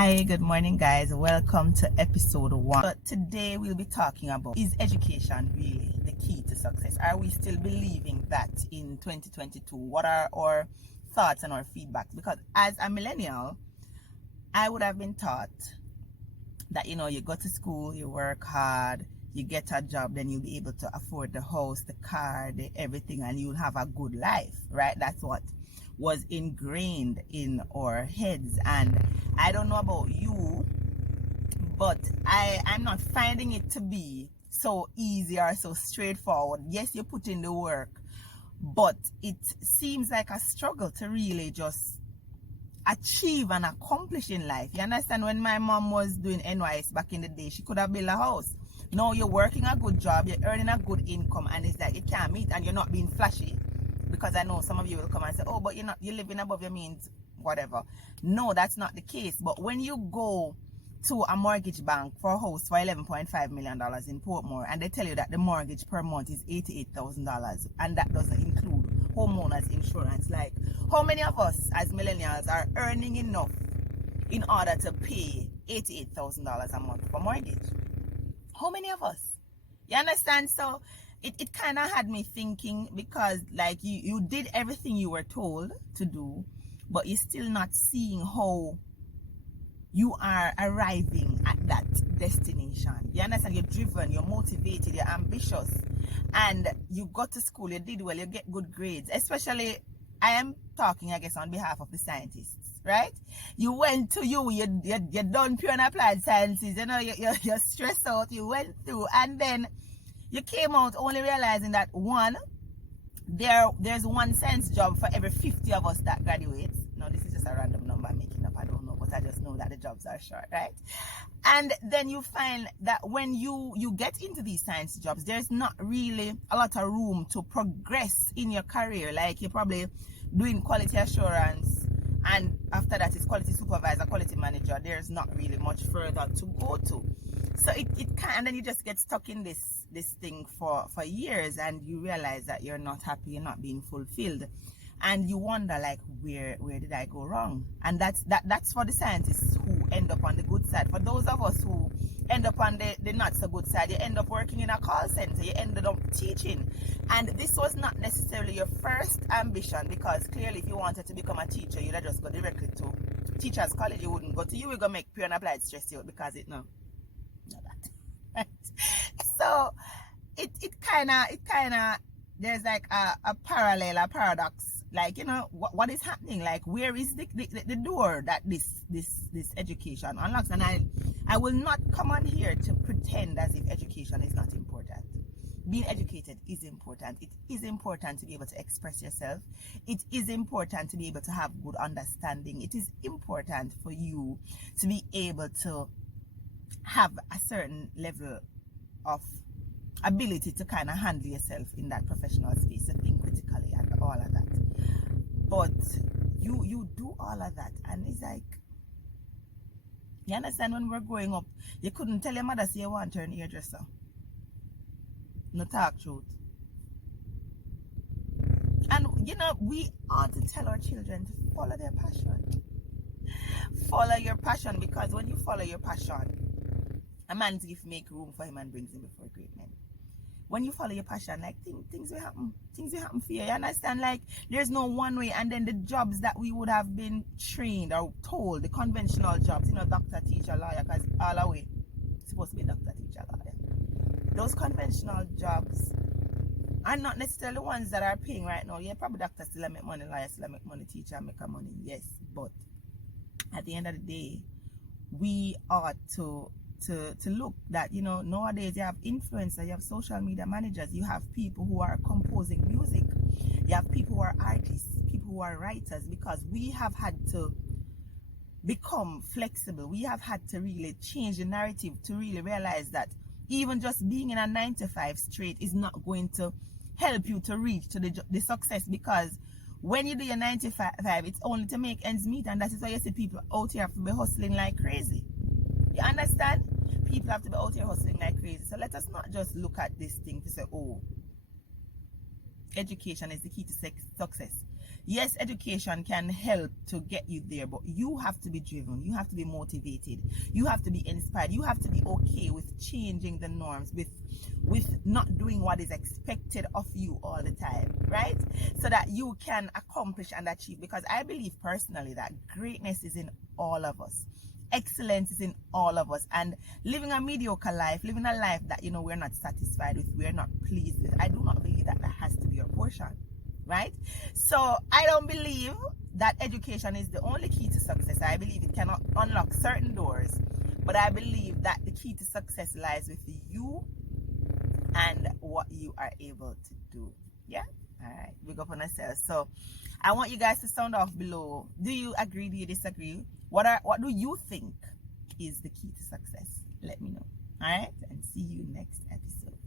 Hi, good morning guys. Welcome to episode 1. But today we'll be talking about, is education really the key to success? Are we still believing that in 2022? What are our thoughts and our feedback? Because as a millennial, I would have been taught that you go to school, you work hard, you get a job, then you'll be able to afford the house, the car, the everything, and you'll have a good life, right? That's what was ingrained in our heads. And I don't know about you, but I'm not finding it to be so easy or so straightforward. Yes, you put in the work, but it seems like a struggle to really just achieve and accomplish in life. You understand? When my mom was doing NYS back in the day, she could have built a house. Now you're working a good job, you're earning a good income, and it's like you can't meet and you're not being flashy. Because I know some of you will come and say, oh, but you're living above your means, whatever. No, that's not the case. But when you go to a mortgage bank for a house for $11.5 million in Portmore, and they tell you that the mortgage per month is $88,000, and that doesn't include homeowners insurance, like how many of us as millennials are earning enough in order to pay $88,000 a month for mortgage? How many of us? You understand? So it kind of had me thinking, because like you did everything you were told to do, but you're still not seeing how you are arriving at that destination. You understand? You're driven, you're motivated, you're ambitious, and you go to school, you did well, you get good grades. Especially, I am talking, I guess, on behalf of the scientists, right? You went to you done pure and applied sciences, you're stressed out, you went through, and then you came out only realizing that there's 1 science job for every 50 of us that graduates. Now this is just a random number I'm making up, I don't know, but I just know that the jobs are short, right? And then you find that when you get into these science jobs, there's not really a lot of room to progress in your career. Like you're probably doing quality assurance, and after that is quality supervisor, quality manager. There's not really much further to go to. So it can, and then you just get stuck in this thing for years, and you realize that you're not happy, you're not being fulfilled, and you wonder, like, where did I go wrong? And that's for the scientists who end up on the good side. For those of us who end up on the not so good side, you end up working in a call center, you ended up teaching, and this was not necessarily your first ambition, because clearly if you wanted to become a teacher, you'd have just go directly to teachers college. You wouldn't go to you, we're gonna make pure and applied stress you out, because it no that right? So it kind of there's like a parallel, a paradox, like what is happening, like where is the door that this education unlocks? And I will not come on here to pretend as if education is not important. Being educated is important. It is important to be able to express yourself. It is important to be able to have good understanding. It is important for you to be able to have a certain level of ability to kind of handle yourself in that professional space, to think critically and all of that. But you do all of that, and it's like, you understand, when we're growing up, you couldn't tell your mother say you want to turn hairdresser. No talk truth. And we ought to tell our children to follow their passion. Follow your passion, because when you follow your passion, a man's gift make room for him and brings him before great men. When you follow your passion, like things will happen. Things will happen for you. You understand? Like there's no one way. And then the jobs that we would have been trained or told, the conventional jobs, doctor, teacher, lawyer, because all the way supposed to be doctor, teacher, lawyer. Those conventional jobs are not necessarily the ones that are paying right now. Yeah, probably doctor still make money, lawyer still make money, teacher make money. Yes, but at the end of the day, we ought to look that nowadays you have influencers, you have social media managers, you have people who are composing music, you have people who are artists, people who are writers, because we have had to become flexible. We have had to really change the narrative to really realize that even just being in a 9-to-5 straight is not going to help you to reach to the success, because when you do your 9-to-5, it's only to make ends meet, and that is why you see people out here have to be hustling like crazy. You understand? People have to be out here hustling like crazy. So let us not just look at this thing to say, oh, education is the key to success. Yes, education can help to get you there, but you have to be driven, you have to be motivated, you have to be inspired, you have to be okay with changing the norms, with not doing what is expected of you all the time, right? So that you can accomplish and achieve. Because I believe personally that greatness is in all of us, excellence is in all of us, and living a mediocre life, living a life that we're not satisfied with, we're not pleased with, I do not believe that has to be your portion, right? So I don't believe that education is the only key to success. I believe it cannot unlock certain doors, but I believe that the key to success lies with you and what you are able to do. Yeah. All right, big up on ourselves. So I want you guys to sound off below. Do you agree? Do you disagree? What do you think is the key to success? Let me know. All right, and see you next episode.